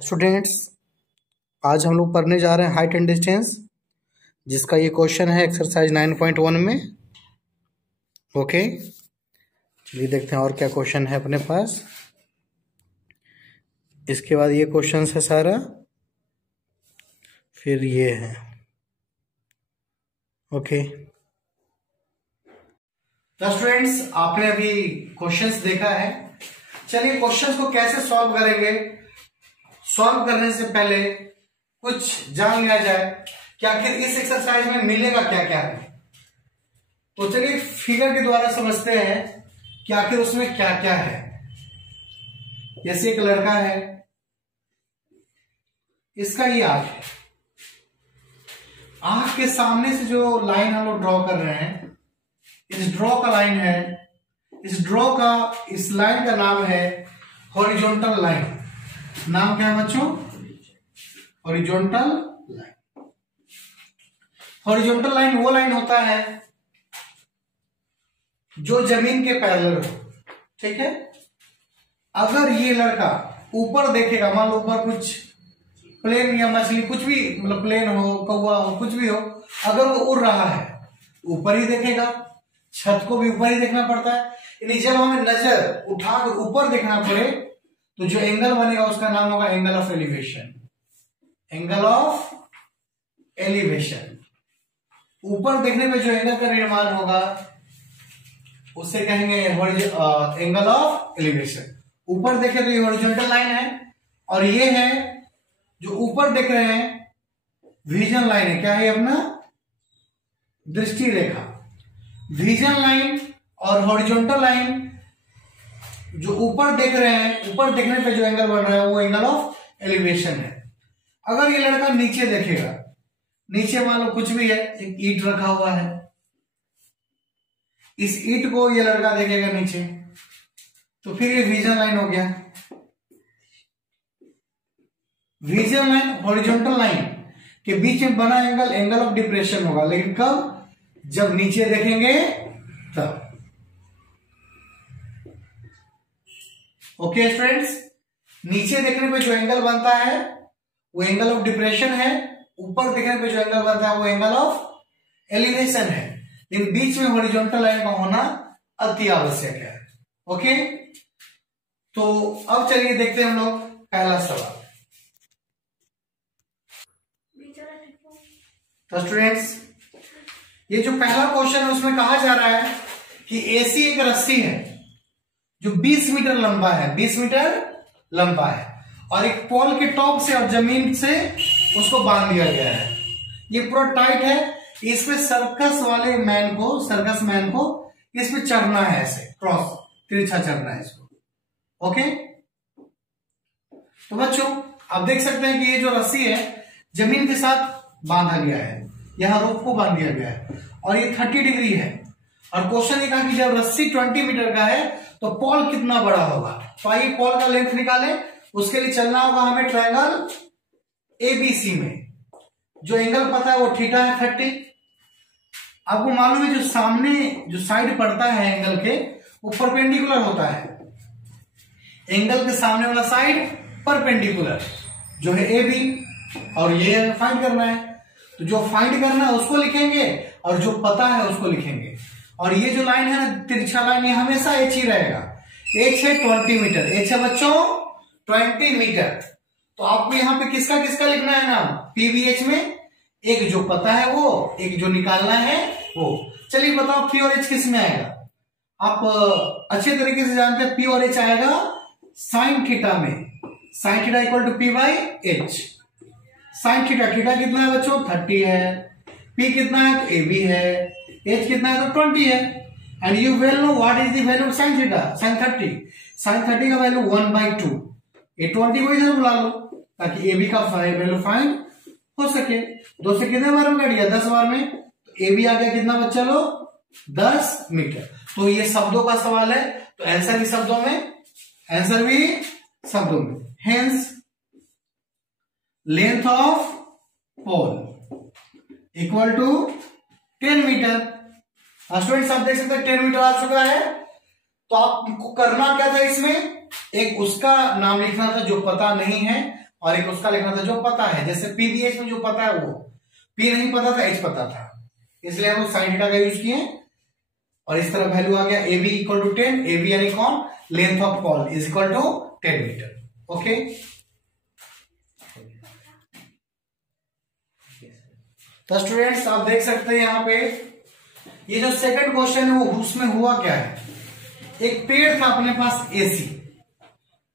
Students, आज हम लोग पढ़ने जा रहे हैं हाइट एंड डिस्टेंस, जिसका ये क्वेश्चन है एक्सरसाइज 9.1 में। ओके, चलिए देखते हैं और क्या क्वेश्चन है अपने पास। इसके बाद ये क्वेश्चन है सारा, फिर ये है। ओके तो स्टूडेंट्स, आपने अभी क्वेश्चंस देखा है। चलिए क्वेश्चंस को कैसे सॉल्व करेंगे, सॉल्व करने से पहले कुछ जान लिया जाए कि आखिर इस एक्सरसाइज में मिलेगा क्या क्या है। तो चलिए फिगर के द्वारा समझते हैं कि आखिर उसमें क्या क्या है। जैसे एक लड़का है, इसका ये आंख है। आंख के सामने से जो लाइन हम लोग ड्रॉ कर रहे हैं, इस ड्रॉ का लाइन है, इस लाइन का नाम है हॉरिजॉन्टल लाइन। नाम क्या है बच्चों? Horizontal line. हॉरिजॉन्टल लाइन वो लाइन होता है जो जमीन के पैरेलल हो। ठीक है, अगर ये लड़का ऊपर देखेगा, मान लो ऊपर कुछ प्लेन या मछली, कुछ भी, मतलब प्लेन हो, कौवा हो, कुछ भी हो, अगर वो उड़ रहा है ऊपर ही देखेगा। छत को भी ऊपर ही देखना पड़ता है। यानी जब हमें नजर उठाकर ऊपर देखना पड़े तो जो एंगल बनेगा उसका नाम होगा angle of elevation. Angle of elevation, ऊपर देखने पे जो एंगल का निर्माण होगा उससे कहेंगे एंगल ऑफ एलिवेशन। ऊपर देखे तो ये हॉरिजॉन्टल लाइन है, और ये है जो ऊपर देख रहे हैं विजन लाइन है। क्या है अपना? दृष्टि रेखा। विजन लाइन और हॉरिजॉन्टल लाइन जो ऊपर देख रहे हैं, ऊपर देखने पे जो एंगल बन रहा है वो एंगल ऑफ एलिवेशन है। अगर ये लड़का नीचे देखेगा, नीचे मान लो कुछ भी है, एक ईंट रखा हुआ है, इस ईंट को ये लड़का देखेगा नीचे, तो फिर ये विजन लाइन हो गया। विजन लाइन हॉरिजॉन्टल लाइन के बीच में बना एंगल एंगल ऑफ डिप्रेशन होगा, लेकिन कब? जब नीचे देखेंगे तब। ओके स्टूडेंट्स, नीचे देखने पे जो एंगल बनता है वो एंगल ऑफ डिप्रेशन है, ऊपर देखने पे जो एंगल बनता है वो एंगल ऑफ एलिवेशन है, लेकिन बीच में हॉरिजॉन्टल लाइन का होना अति आवश्यक है। ओके, तो अब चलिए देखते हैं हम लोग पहला सवाल। तो स्टूडेंट्स, ये जो पहला क्वेश्चन है उसमें कहा जा रहा है कि एसी एक रस्सी है जो 20 मीटर लंबा है, 20 मीटर लंबा है, और एक पोल के टॉप से और जमीन से उसको बांध दिया गया है। ये पूरा टाइट है। इसमें सर्कस मैन को इस पे चढ़ना है, ऐसे क्रॉस तिरछा चढ़ना है इसको। ओके, तो बच्चों आप देख सकते हैं कि ये जो रस्सी है जमीन के साथ बांधा गया है, यहां रोप को बांध दिया गया है, और ये 30 डिग्री है। और क्वेश्चन ये कहा कि जब रस्सी 20 मीटर का है तो पोल कितना बड़ा होगा। तो आइए पोल का लेंथ निकालें। उसके लिए चलना होगा हमें ट्रायंगल एबीसी में। जो एंगल पता है वो थीटा है 30। आपको मालूम है जो सामने जो साइड पड़ता है एंगल के, वो परपेंडिकुलर होता है। एंगल के सामने वाला साइड परपेंडिकुलर जो है एबी, और ये फाइंड करना है। तो जो फाइंड करना है उसको लिखेंगे और जो पता है उसको लिखेंगे। और ये जो लाइन है ना, तिरछा लाइन, ये हमेशा एच ही रहेगा। एच है 20 मीटर, एच है बच्चों 20 मीटर। तो आपको यहाँ पे किसका किसका लिखना है नाम? पीवीएच में एक जो पता है वो, एक जो निकालना है वो। चलिए बताओ पी और एच किस में आएगा? आप अच्छे तरीके से जानते हैं पी और एच आएगा साइन थीटा में। Sine theta equal to P by H. Sine theta, theta कितना है बच्चों? 30 है। पी कितना है? तो ए बी है। एच कितना है? तो 20 है। And you will know what is the value of sine theta? Sine 30। Sine 30 का वैल्यू 1/2। ये 20 को इधर बुला लो ताकि ए बी का वैल्यू फाइंड हो सके। 2 से कितने बार में कट गया? 10 बार में। तो ए बी आ गया कितना बच्चा लो? 10 मीटर। तो ये शब्दों का सवाल है, तो आंसर भी शब्दों में, आंसर भी शब्दों में। Hence length of pole equal to 10 metre. Students आप देख सकते हैं 10 मीटर आ चुका है। तो आपको करना क्या था इसमें? एक उसका नाम लिखना था जो पता नहीं है, और एक उसका लिखना था जो पता है। जैसे पी वी एच में जो पता है वो पी नहीं पता था, एच पता था, इसलिए हम लोग साइन थीटा का यूज किए। और इस तरह वैल्यू आ गया A B equal to 10, A B यानी कौन, length of call is equal to 10 metre. Okay, तो स्टूडेंट्स आप देख सकते हैं यहाँ पे ये जो सेकंड क्वेश्चन है वो उसमें हुआ क्या है, एक पेड़ था अपने पास AC,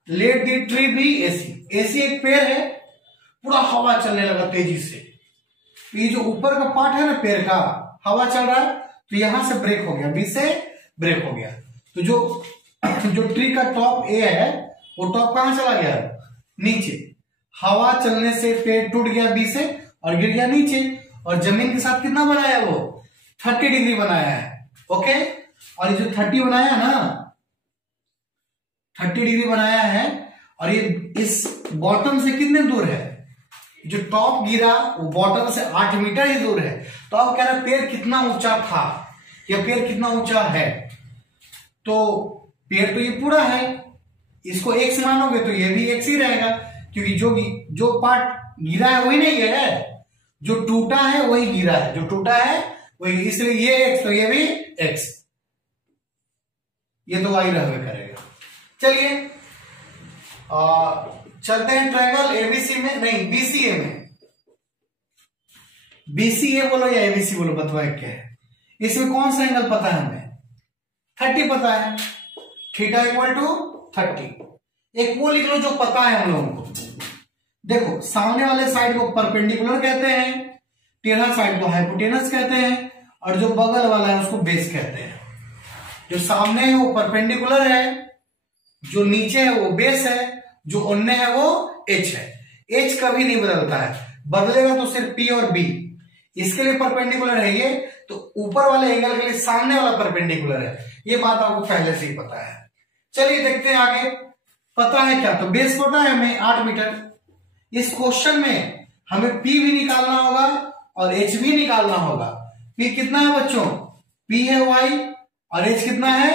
let the tree be AC, AC एक पेड़ है, पूरा हवा चलने लगा तेजी से, तो ये जो ऊपर का पार्ट है ना पेड़ का, हवा चल रहा है तो यहां से ब्रेक हो गया, बी से ब्रेक हो गया, तो जो ट्री का टॉप ए है वो टॉप कहां चला गया, नीचे, हवा चलने से पेड़ टूट गया बी से और गिर गया नीचे, और जमीन के साथ कितना बनाया वो 30 डिग्री बनाया है। ओके, और ये जो 30 बनाया ना 30 डिग्री बनाया है, और ये इस बॉटम से कितने दूर है, जो टॉप गिरा वो बॉटम से 8 मीटर ही दूर है। तो अब कह रहा है पेड़ कितना ऊंचा था या पेड़ कितना ऊंचा है, तो पेड़ तो ये पूरा है, इसको x मानोगे तो ये भी x ही रहेगा, क्योंकि जो पार्ट गिरा है वही नहीं है, जो टूटा है वही गिरा है, जो टूटा है वही, इसलिए ये x तो ये भी x, ये तो y रहने करेगा। चलिए चलते हैं ट्रायंगल एबीसी में, नहीं बीसीए में, बीसीए बोलो या एबीसी बोलो, बतवाए क्या है, इसमें कौन सा एंगल पता है हमें, 30 पता है, थीटा इक्वल टू 30। एक वो लिख लो जो पता है हम लोगों को, देखो सामने वाले साइड को परपेंडिकुलर कहते हैं, टेढ़ा साइड को हाइपोटेनस कहते हैं, और जो बगल वाला है उसको बेस कहते हैं। जो सामने है वो परपेंडिकुलर है, जो नीचे है वो बेस है, जो उनने है वो एच है। एच कभी नहीं बदलता है, बदलेगा तो सिर्फ पी और बी, इसके लिए परपेंडिकुलर है ये, तो ऊपर वाले एंगल के लिए सामने वाला परपेंडिकुलर है, ये बात आपको पहले से ही पता है। चलिए देखते हैं आगे, पता है क्या, तो बेस पता है हमें 8 मीटर। इस क्वेश्चन में हमें P भी निकालना होगा और H भी निकालना होगा। P कितना है बच्चों, P है Y और H कितना है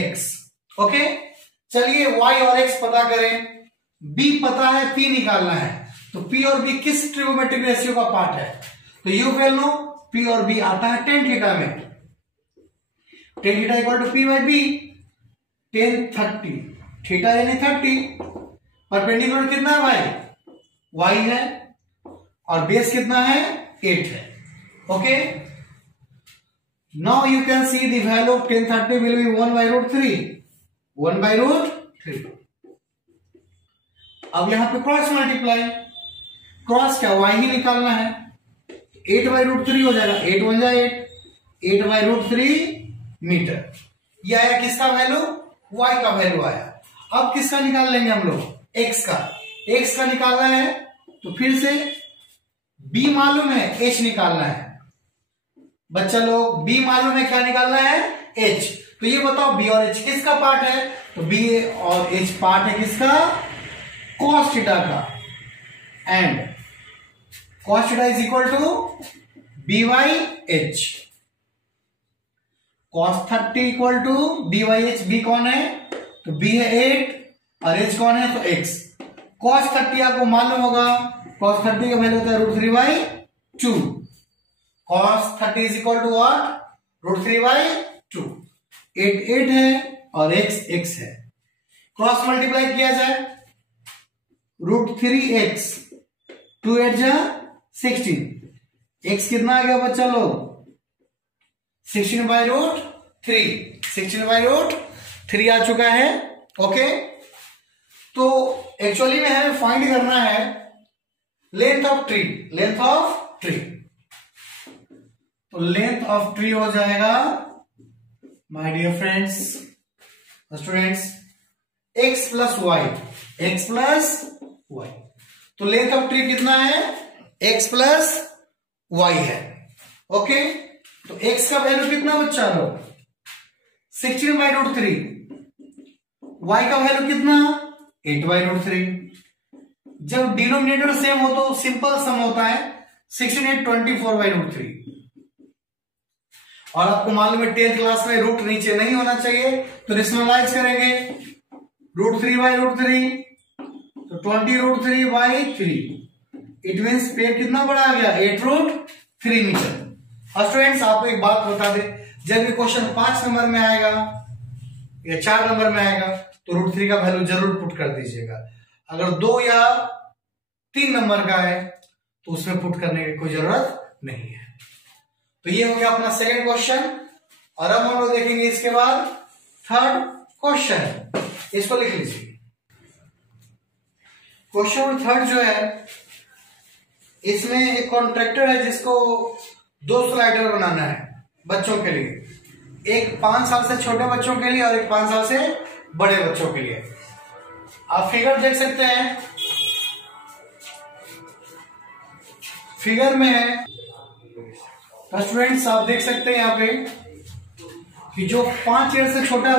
X। ओके, चलिए Y और X पता करें, B पता है, P निकालना है, तो P और B किस ट्रिगोनोमेट्रिक रेशियो का पार्ट है, तो यू वेल नो P और B आता है tan थीटा में, tan theta equal to P by B, tan 30, theta यानी 30, परपेंडिकुलर कितना है भाई, y है, और बेस कितना है 8 है। Okay, now you can see the value of tan 30 will be 1/√3, 1/√3। अब यहां पे क्रॉस मल्टीप्लाई, क्रॉस क्या, y ही निकालना है, 8/√3 हो जाएगा, 8 1 जा 8, 8/√3 मीटर। ये आया किसका वैल्यू, y का वैल्यू आया। अब किसका निकाल लेंगे हम लोग, x का, x का निकालना है तो फिर से b मालूम है, h निकालना है। बच्चा लोग b मालूम है, क्या निकालना है, h। तो ये बताओ b और h किसका पार्ट है, तो b और h पार्ट है किसका, cos थीटा का, and cos theta is equal to b by h, cos 30 equal to b by h। b कौन है, तो b है 8 और h कौन है, तो x। cos 30 आपको मालूम होगा, cos 30 का वैल्यू होता है √3/2, cos 30 is equal to what, √3/2, 8 8 है और x x है, क्रॉस मल्टीप्लाई किया जाए, √3x, 2 8 जा 16, x कितना आ गया बच्चा लोग, 16/√3, 16/√3 आ चुका है। ओके, तो एक्चुअली में हमें फाइंड करना है length of tree, length of tree, तो लेंथ ऑफ ट्री हो जाएगा my dear friends, students, x plus Y, x plus Y, तो लेंथ ऑफ ट्री कितना है, x प्लस वाई है। ओके, तो x का वैल्यू कितना बच्चा लोग, 16/√3, y का वैल्यू कितना, 8/√3। जब डिनोमिनेटर सेम हो तो सिंपल सम होता है, 16 8 24/√3, और आपको मालूम है 10th क्लास में रूट नीचे नहीं होना चाहिए, तो रेशनलाइज करेंगे, √3/√3, तो 20√3/3 इट मीन्स पेड़ कितना बड़ा आ गया 8√3 मीटर। और स्टूडेंट्स आपको एक बात बता दे, जब ये क्वेश्चन 5 नंबर में आएगा या 4 नंबर में आएगा तो √3 का वैल्यू जरूर पुट कर दीजिएगा। अगर 2 या 3 नंबर का है तो उसमें पुट करने की कोई जरूरत नहीं है। तो ये हो गया अपना सेकंड क्वेश्चन। और अब हम लोग देखेंगे इसके बाद थर्ड क्वेश्चन, इसको लिख लीजिए। क्वेश्चन थर्ड जो है इसमें एक कॉन्ट्रैक्टर है जिसको 2 स्लाइडर बनाना है बच्चों के लिए, एक 5 साल से छोटे बच्चों के लिए और एक 5 साल से बड़े बच्चों के लिए। आप फिगर देख सकते हैं, फिगर में है तो स्टूडेंट्स आप देख सकते हैं यहाँ पे कि जो 5 ईयर से छोटा है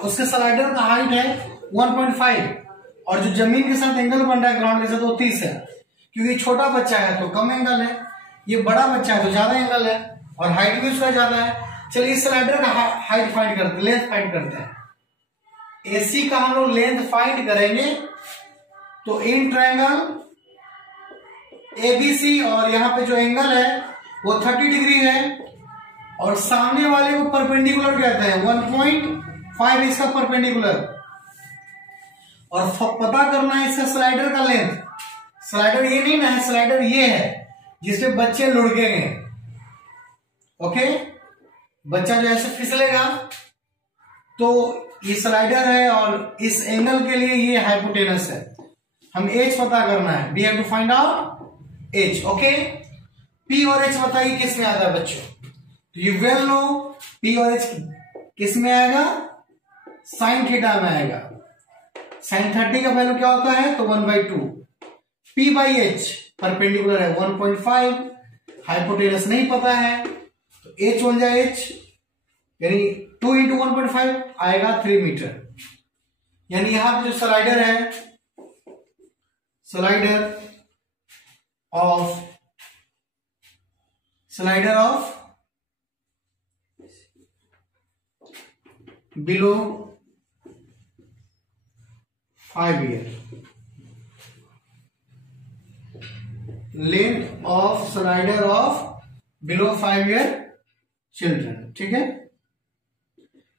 उसके स्लाइडर का हाइट है 1.5 और जो जमीन के साथ एंगल बन रहा है ग्राउंड के साथ वो 30 है। क्योंकि छोटा बच्चा है तो कम एंगल है, ये बड़ा बच्चा है तो ज्यादा एंगल है और हाइट भी उसका ज्यादा है। चलिए इस स्लाइडर का हाइट फाइंड करते हैं, लेंथ फाइंड करते हैं। एसी का हम लोग लेंथ फाइंड करेंगे तो इन ट्रायंगल एबीसी और यहाँ पे जो एंगल है वो 30 डिग्री है और सामने वाले को परपेंडिकुलर कहते हैं 1.5 इसका परपेंडिकुलर। और पता करना है इसका स्लाइडर का लेंथ। स्लाइडर ये नहीं ना है, स्लाइडर ये है जिसपे बच्चे लुढ़केंगे। ओके, बच्चा जो ऐसे फिसलेगा तो ये स्लाइडर है और इस एंगल के लिए ये हाइपोटेनस है। हम एच पता करना है, we have to find out H. Okay, P और एच बताइए किस में आता है बच्चों? तो यू वेल नो पी और एच किस में आएगा? साइन थीटा में आएगा। साइन 30 का वैल्यू क्या होता है? तो 1/2। पी बाई एच परपेंडिकुलर है 1.5, हाइपोटेनस नहीं पता है तो एच बन जाए एच, यानी 2 × 1.5 आएगा 3 मीटर। यानी यहां पे जो स्लाइडर है, slider of below 5 year, length of slider of below 5 year children, ठीक है,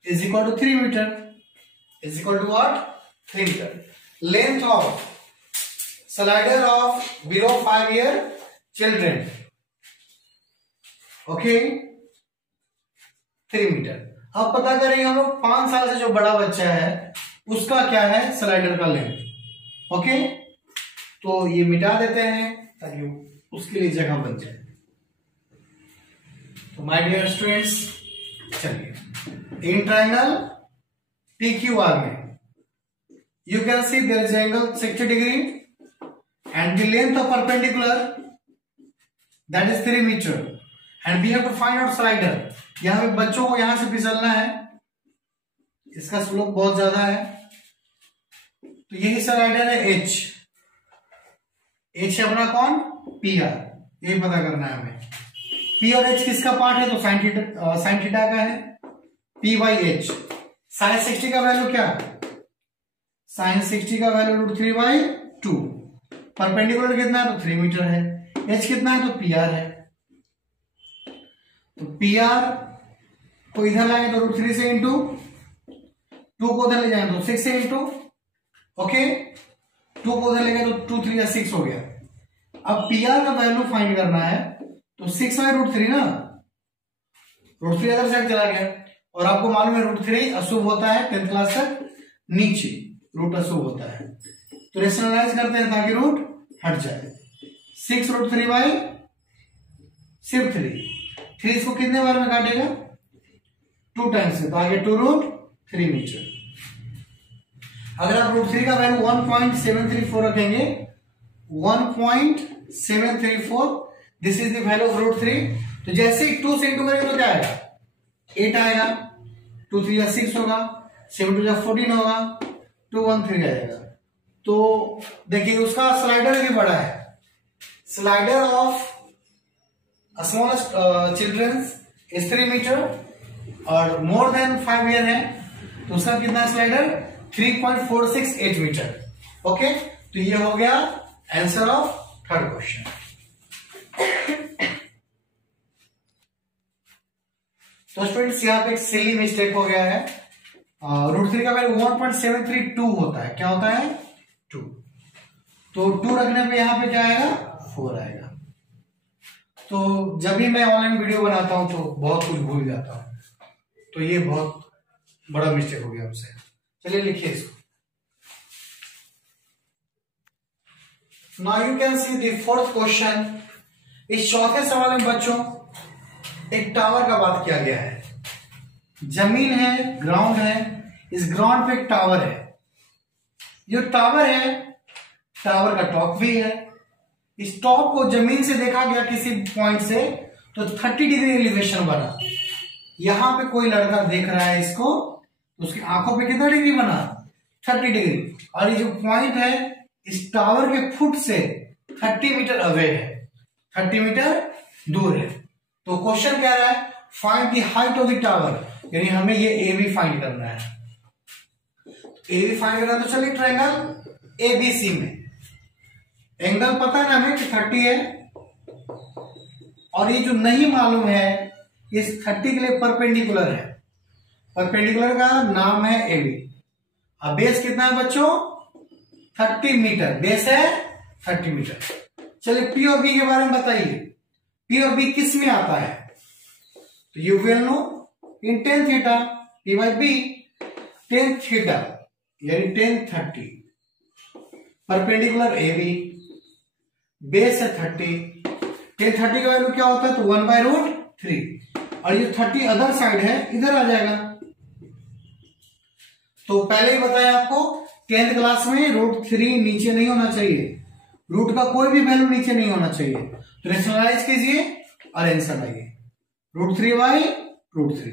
is equal to 3 metre, is equal to what? 3 metre. Length of slider of below 5 year children, okay, 3 metre. अब पता करेंगे हम लोग 5 साल से जो बड़ा बच्चा है उसका क्या है स्लाइडर का लेंथ। ओके, तो ये मिटा देते हैं ताकि उसके लिए जगह बन जाए। तो माय डियर स्टूडेंट्स, चलिए इन ट्रायंगल PQR में you can see there is angle 60 degree and the length of perpendicular that is 3 metre and we have to find out slider. यहां पे बच्चों को यहां से फिसलना है, इसका स्लोप बहुत ज्यादा है, तो यही स्लाइडर है एच। एच है अपना कौन? PR, यही पता करना है हमें। P और H किसका पार्ट है? तो साइन थीटा का है, P बाई एच। साइन 60 का वैल्यू क्या? साइन 60 का वैल्यू √3/2। परपेंडिकुलर कितना है? तो 3 मीटर है। H कितना है? तो PR है। तो PR को इधर लाएंगे तो √3 से इंटू 2 को उधर ले जाएंगे तो 6 से इंटू, ओके, 2 को उधर ले गए तो 2 3 या 6 हो गया। अब PR का वैल्यू फाइंड करना है तो 6/√3 ना, √3 अदर साइड चला गया और आपको मालूम है √3 अशुभ होता है 10th क्लास तक, नीचे रूट अशुभ होता है। तो रेशनलाइज करते हैं ताकि रूट हट जाए। 6√3 बाई सिर्फ 3 इसको कितने बार में काटेगा? 2 टाइम्स से, तो आगे 2√3 मीटर। अगर आप √3 का वैल्यू 1.734 रखेंगे, 1.734, this is the value of √3। तो जैसे ही 2 से इंटू करेंगे तो क्या आएगा? 8 आएगा, 2 3 या 6 होगा, 7 2 या 14 होगा, 2 1 3 आएगा। तो देखिए उसका स्लाइडर भी बड़ा है। Slider of smallest children is 3 metre और मोर देन 5 ईयर है तो उसका कितना स्लाइडर? 3.468 मीटर। ओके, तो ये हो गया आंसर ऑफ थर्ड क्वेश्चन। तो स्टूडेंट्स यहाँ पे एक सिली मिस्टेक हो गया है। √3 का वैल्यू 1.732 होता है। क्या होता है? 2। तो 2 रखने पे यहाँ पे क्या आएगा? 4 आएगा। तो जब भी मैं ऑनलाइन वीडियो बनाता हूं तो बहुत कुछ भूल जाता हूं, तो ये बहुत बड़ा मिस्टेक हो गया हमसे। चलिए लिखिए इसको। Now you can see the fourth question. इस चौथे सवाल में बच्चों एक टावर का बात किया गया है। जमीन है, ग्राउंड है, इस ग्राउंड पे एक टावर है। जो टावर है, टावर का टॉप भी है। इस टॉप को जमीन से देखा गया किसी पॉइंट से तो 30 डिग्री एलिवेशन बना। यहां पे कोई लड़का देख रहा है इसको, तो उसकी आंखों पे कितना डिग्री बना? 30 डिग्री। और ये जो पॉइंट है इस टावर के फुट से 30 मीटर अवे है, 30 मीटर दूर है। तो क्वेश्चन कह रहा है find the height of the tower, यानी हमें ये ए बी फाइंड करना है। ए बी फाइंड करना है तो चलिए ट्रायंगल एबीसी में एंगल पता है ना हमें कि 30 है, और ये जो नहीं मालूम है इस 30 के लिए परपेंडिकुलर है। परपेंडिकुलर का नाम है एबी। अब बेस कितना है बच्चों? 30 मीटर। बेस है 30 मीटर। चलिए पी और बी के बारे में बताइए। पी और बी किस में आता है? तो you will know in tan theta, P by B tan theta यानी tan 30। Perpendicular A B, base है 30। tan 30 का वैल्यू क्या होता है? तो 1/√3। और ये 30 अदर साइड है, इधर आ जाएगा। तो पहले ही बताया आपको 10th क्लास में √3 नीचे नहीं होना चाहिए। रूट का कोई भी वैल्यू नीचे नहीं होना चाहिए। तो रेशनलाइज कीजिए और आंसर लाइए। √3/√3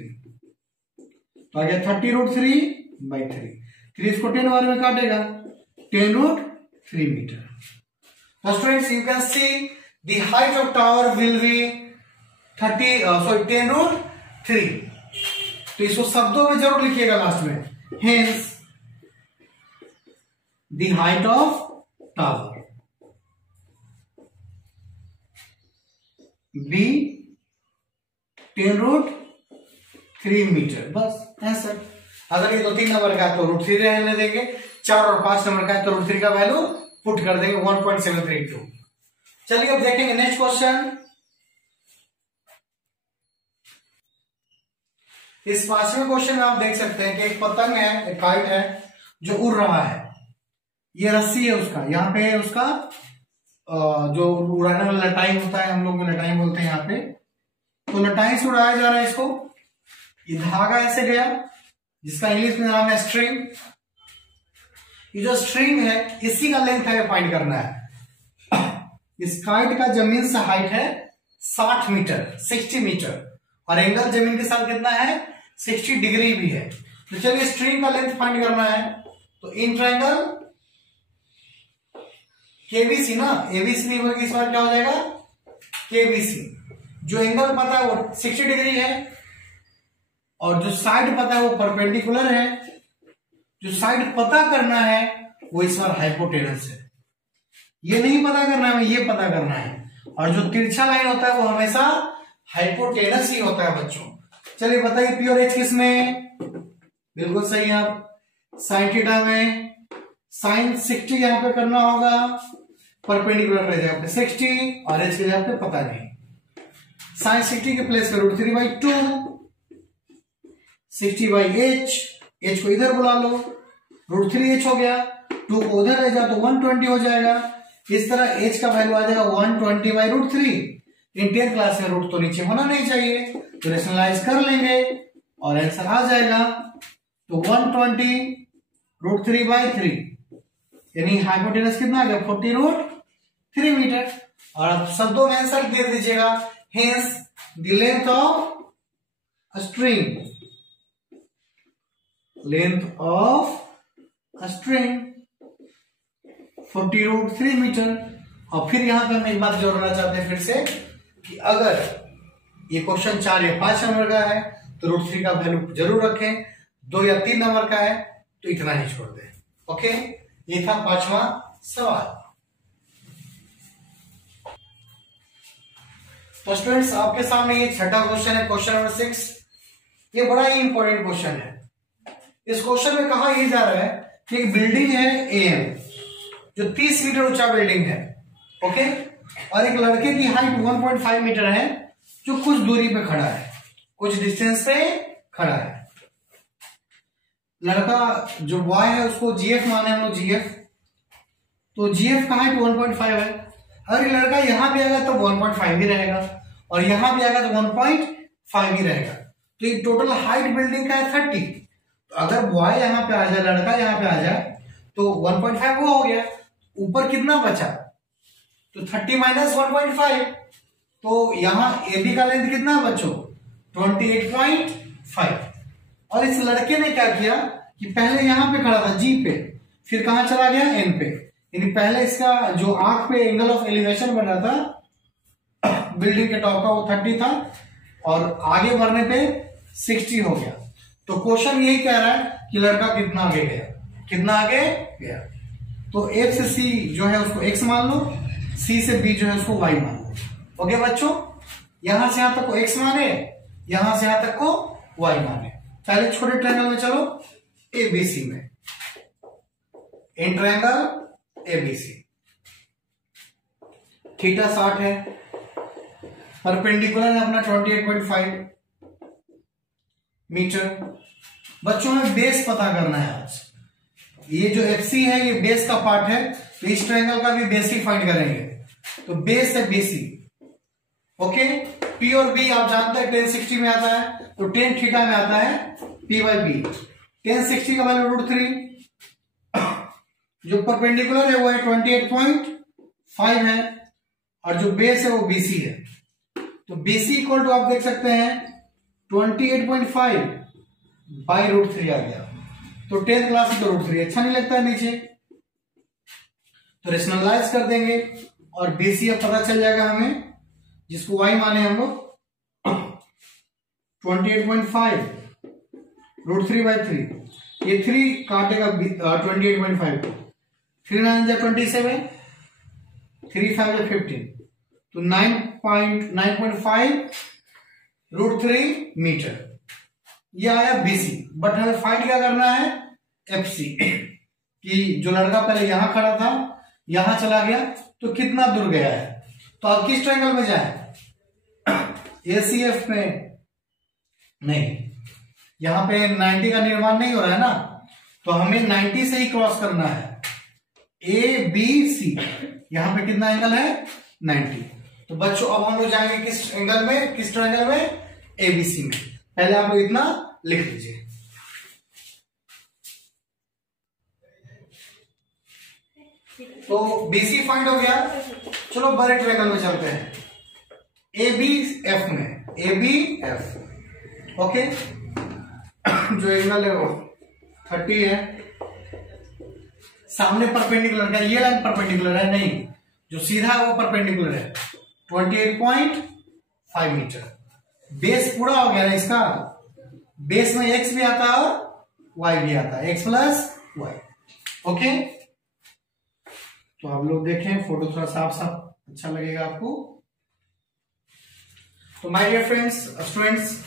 तो आ गया 30√3/3। 3 इसको 10 बार में काटेगा, 10√3 मीटर। तो students you can see the height of tower will be 10√3। तो इसको शब्दों में जरूर लिखिएगा लास्ट में। Hence the height of tower be 10√3 metre. बस आंसर। अगर ये 2-3 नंबर का है तो √3 रहने देंगे, 4 और 5 नंबर का है तो √3 का वैल्यू पुट कर देंगे 1.732। चलिए अब देखेंगे नेक्स्ट क्वेश्चन। इस 5वें क्वेश्चन में आप देख सकते हैं कि एक पतंग है, एक काइट है जो उड़ रहा है। ये रस्सी है उसका, यहाँ पे उसका जो उड़ाने वाला लटाई होता है, हम लोग लटाई बोलते हैं यहाँ पे। तो लटाई से उड़ाया जा रहा है इसको। ये धागा ऐसे गया जिसका इंग्लिश में नाम है स्ट्रिंग। ये जो स्ट्रिंग है इसी का लेंथ है फाइंड करना है। इस काइट का जमीन से हाइट है 60 मीटर, 60 मीटर, और एंगल जमीन के साथ कितना है? 60 डिग्री भी है। तो चलिए स्ट्रिंग का लेंथ फाइंड करना है। तो इन ट्रायंगल केबीसी ना, एबीसी नहीं बल्कि इस बार क्या हो जाएगा? केबीसी। जो एंगल पता है वो 60 डिग्री है, और जो साइड पता है वो परपेंडिकुलर है। जो साइड पता करना है वो इस बार हाइपोटेनस है। ये नहीं पता करना है, ये पता करना है। और जो तिरछा लाइन होता है वो हमेशा हाइपोटेनस ही होता है बच्चों। चलिए बताइए पी और एच किस में? बिल्कुल सही है। आप साइन थीटा में साइन 60 यहां पे करना होगा, परपेंडिकुलर के जगह पे 60 और एच के जगह पे पता नहीं। साइन 60 के प्लेस पे √3/2, 60/h, h को इधर बुला लो, √3h हो गया, 2 को उधर ले जाओ तो 120 हो जाएगा। इस तरह h का वैल्यू आ जाएगा 120/√3। इन 10th क्लास में रूट तो नीचे होना नहीं चाहिए, तो रेशनलाइज कर लेंगे और आंसर आ जाएगा। तो 120√3/3 यानी हाइपोटेनस कितना आ गया? 40√3 मीटर। और अब शब्दों में आंसर दे दीजिएगा। Hence the length of string, length of string 40√3 metre. और फिर यहां पे हम एक बात जोड़ना चाहते हैं फिर से कि अगर ये क्वेश्चन 4 या 5 नंबर का है तो √3 का वैल्यू जरूर रखें। 2 या 3 नंबर का है तो इतना ही छोड़ दें। ओके, ये था 5वां सवाल। तो स्टूडेंट्स आपके सामने ये छठा क्वेश्चन है, क्वेश्चन नंबर 6। ये बड़ा ही इंपॉर्टेंट क्वेश्चन है। इस क्वेश्चन में कहा यह जा रहा है कि एक बिल्डिंग है एएम जो 30 मीटर ऊंचा बिल्डिंग है, ओके, और एक लड़के की हाइट 1.5 मीटर है जो कुछ दूरी पे खड़ा है, कुछ डिस्टेंस पे खड़ा है। लड़का जो बॉय है उसको जीएफ माने हम लोग, जीएफ। तो जीएफ का हाइट 1.5 है। अगर लड़का यहां भी आएगा तो 1.5 ही रहेगा और यहां भी आएगा तो 1.5 ही रहेगा। तो ये टोटल हाइट बिल्डिंग का है 30। तो अगर बॉय यहां पे आ जाए, लड़का यहां पे आ जाए तो 1.5 वो हो गया। ऊपर कितना बचा? तो 30 माइनस 1.5। तो यहां एबी का लेंथ कितना बच्चों? 28.5। और इस लड़के ने क्या किया कि पहले यहां पे खड़ा था जी पे, फिर कहां चला गया? एन पे। यानी पहले इसका जो आंख पे एंगल ऑफ एलिवेशन बन रहा था बिल्डिंग के टॉप का वो 30 था और आगे बढ़ने पे 60 हो गया। तो क्वेश्चन यही कह रहा है कि लड़का कितना आगे गया, कितना आगे गया। तो ए से सी जो है उसको एक्स मान लो, सी से बी जो है उसको वाई मान लो। ओके बच्चों, यहां से यहां तक को एक्स माने, यहां से यहां तक को वाई माने। पहले छोटे ट्रायंगल में चलो, एबीसी में, इन ट्रायंगल एबीसी। थीटा 60 है, परपेंडिकुलर है अपना 28.5 मीटर। बच्चों में बेस पता करना है आज। ये जो एफसी है ये बेस का पार्ट है, तो इस ट्रायंगल का भी बेस ही फाइंड करेंगे। तो बेस है बीसी, ओके। पी और बी आप जानते हैं 1060 में आता है, तो 10 थीटा में आता है पी बाई बी। 1060 का वैल्यू √3। जो परपेंडिकुलर है वो है 28.5 है और जो बेस है वो बीसी है। तो बीसी इक्वल टू आप देख सकते हैं 28.5 बाई √3 आ गया। तो 10th क्लास में तो √3 अच्छा नहीं लगता है नीचे, तो रेशनलाइज कर देंगे और बीसीएफ पता चल जाएगा हमें, जिसको वाई माने हम लोग। 28.5 √3/3, ये 3 काटेगा 28.5 को। 3 9 जा 27, 3 5 जा 15, तो 9.5 √3 मीटर ये आया बीसी। बट हमें फाइंड क्या करना है? एफसी, कि जो लड़का पहले यहां खड़ा था यहां चला गया तो कितना दूर गया है। तो आप किस ट्रायंगल में जाए? एसीएफ में नहीं, यहां पे 90 का निर्माण नहीं हो रहा है ना, तो हमें 90 से ही क्रॉस करना है। ए बी सी, यहां पे कितना एंगल है? 90। तो बच्चों अब हम लोग जाएंगे किस एंगल में, किस ट्रायंगल में? एबीसी में। पहले आप लोग इतना लिख लीजिए। तो बीसी फाइंड हो गया। चलो बड़े ट्रायंगल में चलते हैं, ए बी एफ में, ए बी एफ, ओके। जो एंगल है वो 30 है, सामने परपेंडिकुलर का, ये लाइन परपेंडिकुलर है नहीं, जो सीधा है वो परपेंडिकुलर है 28.5 मीटर। बेस पूरा हो गया ना इसका, बेस में एक्स भी आता है और वाई भी आता है, एक्स प्लस वाई, ओके। तो आप लोग देखें, फोटो थोड़ा साफ साफ अच्छा लगेगा आपको। तो my dear friends, students,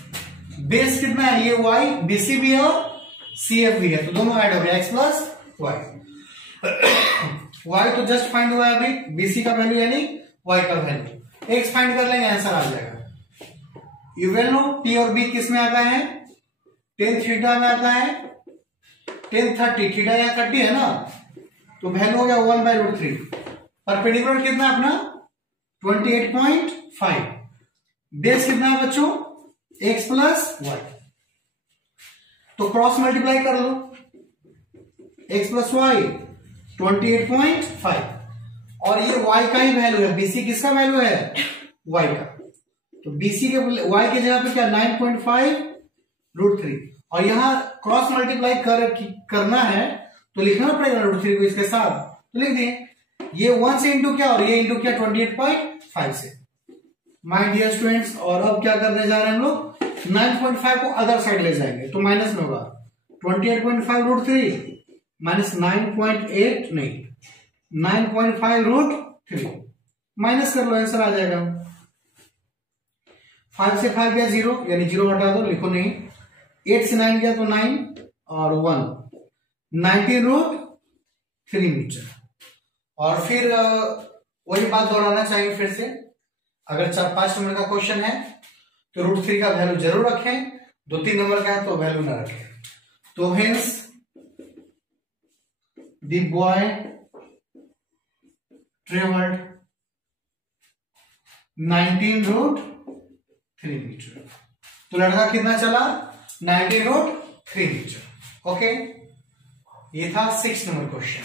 base कितना है? ये वाई, बीसी भी है और सीएफ भी है, तो दोनों ऐड हो गया, एक्स प्लस वाई। वाई तो जस्ट फाइंड हुआ है अभी, बीसी का वैल्यू यानी वाई का वैल्यू। एक्स फाइंड कर लेंगे, आंसर आ जाएगा। यू वेल नो पी और बी किस में आता है? 10 थीटा में आता है। 10 30, थीटा यहाँ 30 है ना, तो वैल्यू हो गया 1/√3। परपेंडिकुलर कितना अपना? 28.5। बेस कितना है बच्चों? X plus Y. तो क्रॉस मल्टीप्लाई कर लो, एक्स प्लस वाई 28.5, और ये वाई का ही वैल्यू है। बीसी किसका वैल्यू है? वाई का। तो बीसी के वाई के जगह पे क्या? 9.5 √3, और यहां क्रॉस मल्टीप्लाई करना है तो लिखना पड़ेगा √3 को इसके साथ, तो लिख दिए। ये 1 से इंटू किया और ये इंटू किया 28.5 से। माय डियर स्टूडेंट्स, और अब क्या करने जा रहे हैं हम लोग? 9.5 को अदर साइड ले जाएंगे, तो माइनस में होगा 28.5 √3 माइनस 9.8 नहीं 9.5√3 माइनस कर लो, आंसर आ जाएगा। 5 से 5 गया 0, यानी 0 हटा दो, लिखो नहीं। 8 से 9 गया तो 9 और 1, 19√3 मीटर। और फिर वही बात दोहराना चाहिए फिर से, अगर 4-5 नंबर का क्वेश्चन है तो √3 का वैल्यू जरूर रखें, 2-3 नंबर का है तो वैल्यू ना रखें। तो hence the boy travelled 19√3 metre. तो लड़का कितना चला? 19√3 मीटर। ओके, ये था 6 नंबर क्वेश्चन।